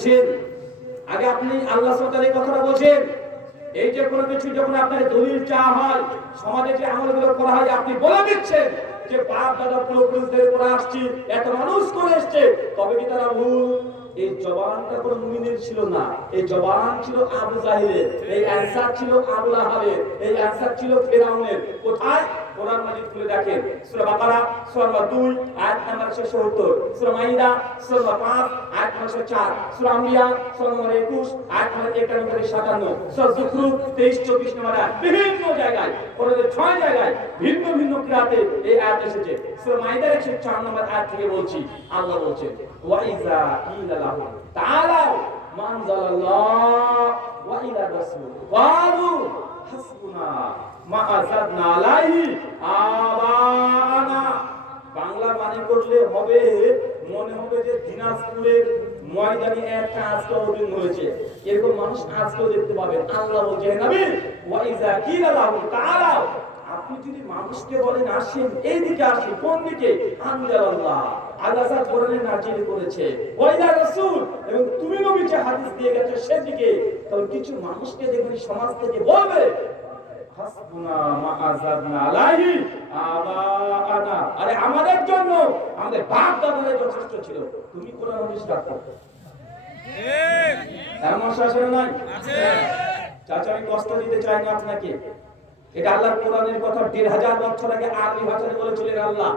বুঝেন, আগে আপনি আল্লাহ সুবহানাহু ওয়া তাআলার কথাটা বোঝেন। এই যে কোনো কিছু যখন আপনার দলিল চাওয়া হয়, সমাজে যে আমলগুলো করা হয়, আপনি বলে দিচ্ছেন যে বাপ দাদা পূর্বপুরুষদের করে আসছি, এত মানুষ করে এসছে, তবে কি তারা ভুল? এই জবানটা কোনো মুমিনের ছিল না, এই জবান ছিল আবু জাহিলের, এই অ্যানসার ছিল আবু লাহাবের, এই অ্যানসার ছিল ফিরআউনের। কোথায়? কোরআন মাজিদ খুলে দেখেন, সূরা বাকারা সূরা নম্বর 2 আয়াত নম্বর 170, সূরা মাইদা সূরা নম্বর 5 আয়াত নম্বর 4, সূরা আম্বিয়া সূরা নম্বর 21 আয়াত নম্বর 51 থেকে 57, সূরা যুখরুফ 23-24 নম্বর আয়াত। বিভিন্ন জায়গায়, কোরআনের 6 জায়গায় ভিন্ন ভিন্ন কিরাতে এই আয়াত এসেছে। সূরা মাইদার 104 নম্বর আয়াত থেকে বলছি, আল্লাহ বলছেন ওয়া ইযা কিলা লাহু তাআলা মানজালাল্লাহ ওয়া ইলা রাসূল ক্বালু হাসবুনা মা আযাদনা আলাইহি আবানা। বাংলা মানে করলে হবে, মনে হবে যে দিনাজপুরের ময়দানে একটা আজকেও দিন হয়েছে, এরকম মানুষ আজকেও দেখতে পাবেন। আল্লাহ বলছেন নবী ওয়া ইযা কিলা লাহু তাআলা, আপনি যদি মানুষকে বলেন আসেন, এইদিকে আসেন, কোন দিকে? আনজালাল্লাহ, আল্লাহ যা কোরআনে নাযিল করেছে, ওয়া ইলা রাসূল, এবং তুমি নবী যে হাদিস দিয়ে গেছো সেদিকে, তখন কিছু মানুষকে দেখবেন সমাজ থেকে বলবে হাসবুনা মা আযাদনা আলাইহি আবানা, আরে আমাদের জন্য আমাদের বাপ দাদাদের যথেষ্ট ছিল, তুমি কোরআন হাদিস রাখো। ঠিক এমন শাসন নাই আছে। চাচা আমি কষ্ট দিতে চাই না আপনাকে, এটা আল্লাহর কোরআনের কথা। ১৫০০ বছর আগে আরবি ভাষায় বলেছিলেন আল্লাহ।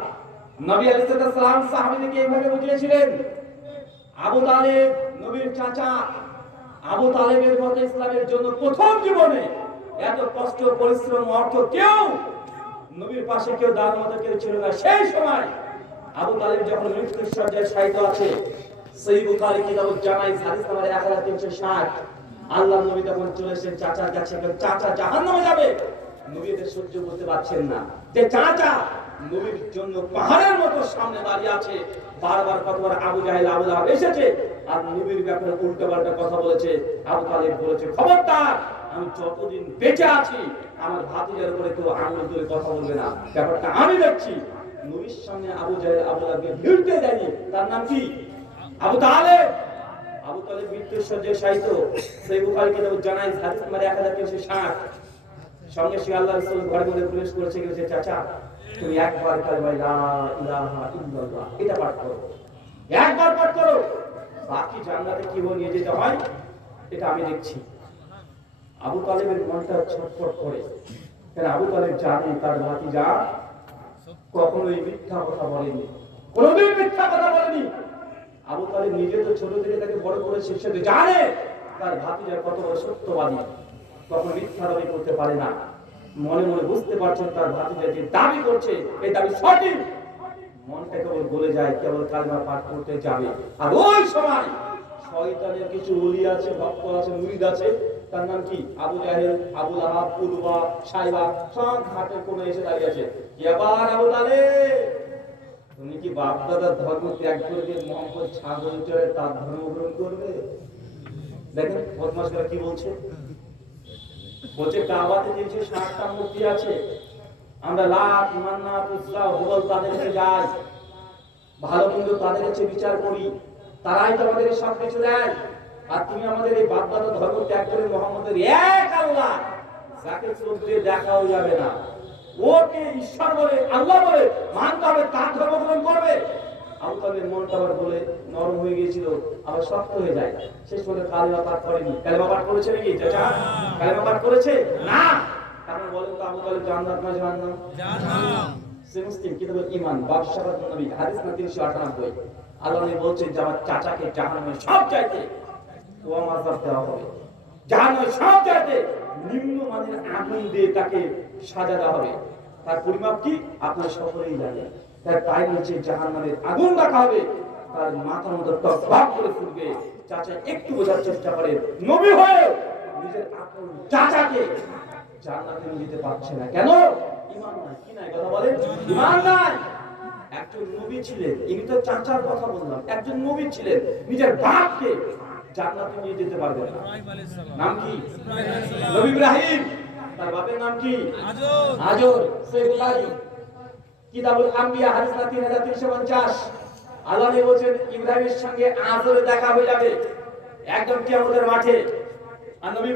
নবী আলাইহিস সালাম সাহাবীদেরকে এইভাবে বুঝিয়েছিলেন। আবু তালেব নবীর চাচা, আবু তালেবের মতে ইসলামের জন্য প্রথম জীবনে এত কষ্ট পরিশ্রম অর্থ কেউ নবীর পাশে কেউ দাঁড়ানোর মতো কেউ ছিল না। সেই সময় আবু তালেব যখন মৃত্যুর শয্যায় শায়িত আছে, সহিহ বুখারী কিতাবুল জানাইজ হাদিস নাম্বার 1360, আল্লাহর নবী তখন চলে এসেছেন চাচার কাছে। চাচা জাহান্নামে যাবে, নবী এদের সহ্য করতে পারছেন না যে চাচা নবীর জন্য পাহাড়ের মতো সামনে দাঁড়িয়ে আছে, বারবার কতবার আবু জাহেল আবু লাহাব এসেছে আর নবীর ব্যাপারে উল্টোপাল্টা কথা বলেছে। আবু তালেব বলেছে খবরদার, আমি যতদিন বেঁচে আছি আমার ভাতিজার উপরে কেউ আঙুল তুলে কথা বলবে না, ব্যাপারটা আমি দেখছি। নবীর সামনে আবু জাহেল আবু লাহাবকে ভিড়তে দেয়নি। তার নাম কি? আবু তালেব। আবু তালেব মৃত্যুর শয্যায় শায়িত, সহিহ বুখারী কিতাবুল জানাইজ হাদিস নাম্বার 1360। সঙ্গে সে আল্লাহর রাসূল ঘরের মধ্যে প্রবেশ করেছে, বলেছে চাচা তুমি একবার কালিমা লা ইলাহা ইল্লাল্লাহ এটা পাঠ করো, একবার পাঠ করো, বাকি জান্নাতে কিভাবে নিয়ে যেতে হয় এটা আমি দেখছি। আবু তালেবের মনটা ছটফট করে, কারণ আবু তালেব জানে তার ভাতিজা কখনোই মিথ্যা কথা বলেনি, কোনোদিন মিথ্যা কথা বলেনি। আবু তালেব নিজে তো ছোট থেকে তাকে বড় করেছে, সে তো জানে তার ভাতিজা কত বড় সত্যবাদী, কখনো মিথ্যা দাবি করতে পারে না। মনে মনে বুঝতে পারছেন তার ভাতিজা যে দাবি করছে এই দাবি সঠিক, মনটা কেবল বলে যায় কেবল কালিমা পাঠ করতে যাবে। আর ওই সময় শয়তানের কিছু ওলি আছে, ভক্ত আছে, মুরিদ আছে, তার নাম কি? আবু জাহেল, আবু লাহাব, উতবা, সাইবা, সব ঘাটের কোণে এসে দাঁড়িয়ে আছে। এবার আবু তালেব তুমি কি বাপ দাদার ধর্ম ত্যাগ করে মোহাম্মদ ছাগল চড়ে তার ধর্ম গ্রহণ করবে? দেখেন বদমাশরা কি বলছে, বলছে কাবাতে যে 60টা মূর্তি আছে, আমরা লাত মান্নাত উযযা হুবল তাদের কাছে যাই, ভালো মন্দ তাদের কাছে বিচার করি, তারাই তো আমাদের সব কিছু দেয়। আর তুমি আমাদের এই বাপ দাদা ধর্ম ত্যাগ করে মোহাম্মদের এক আল্লাহ যাকে চোখ দিয়ে দেখাও যাবে না, ওকে ঈশ্বর বলে আল্লাহ বলে মানতে হবে, তার ধর্ম গ্রহণ করবে। আবু তালেবের মনটা আবার বলে নরম হয়ে গিয়েছিল, আবার শক্ত হয়ে যায়। শেষ পর্যন্ত কালিমা পাঠ করেনি। কালিমা পাঠ করেছে নাকি চাচা? কালিমা পাঠ করেছে না? কারণ বলেন তো আবু তালেব জান্নাত না জাহান্নাম? জাহান্নাম। সে মুসলিম কিতাবুল ঈমান বাব শাবাত নবী হাদিস নাম্বার 398। আল্লাহ নবী বলছেন যে আমার চাচাকে জাহান্নামে সব চাইতে ওয়া মাযাব দেওয়া হবে, জাহান্নামে সব চাইতে নিম্নমানের আগুন দিয়ে তাকে সাজা দেওয়া হবে। তার পরিমাপ কি আপনারা সকলেই জানেন। তাই নিচে জাহান্নামের আগুন রাখা হবে, তার মাথার মধ্যে টকবক করে ফুটবে। চাচা একটু বোঝার চেষ্টা করেন, নবী হয়ে নিজের আপন চাচাকে জান্নাতে নিয়ে যেতে পারছে না কেন? ঈমান নাই। কি নাই কথা বলেন? ঈমান নাই। একজন নবী ছিলেন, ইনি তো চাচার কথা বললাম, একজন নবী ছিলেন, নিজের বাপকে জান্নাতে নিয়ে যেতে পারবেন না। নাম কি? নবী ইব্রাহিম। তার বাপের নাম কি? আজর। সহিহ বুখারী কিতাবুল আম্বিয়া হাদিস নাম্বার 3350। আল্লাহ নবী বলেন ইব্রাহিমের সঙ্গে আজরের দেখা হয়ে যাবে। একদম কিয়ামতের মাঠে। আর নবী